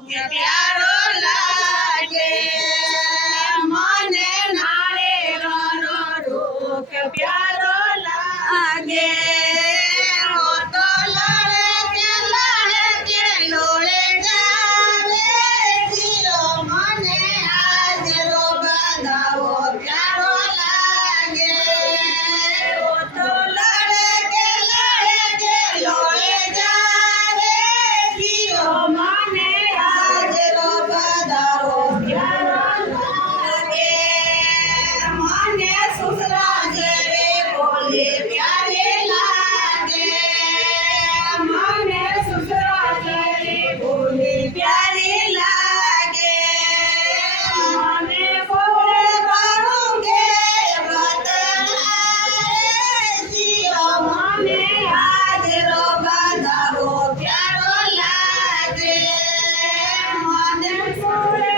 કે પ્યારો લાગે મને નાળિયેરનો રૂખ પ્યારો લાગે ઓ તો લડે કે લોળે જાવે જીઓ મને આજરો બંધાવો પ્યારો લાગે ઓ તો લડે કે લોળે જાવે જીઓ મને આજરો બંધાવો પ્યારો લાગે મને સસરા જેરે બોલે પ્યારે લાગે મને સસરા જેરે બોલે પ્યારે લાગે મને બોલે બાળું કે બતનારે જીઓ મને આજરો બંધાવો પ્યારો લાગે મને બોલે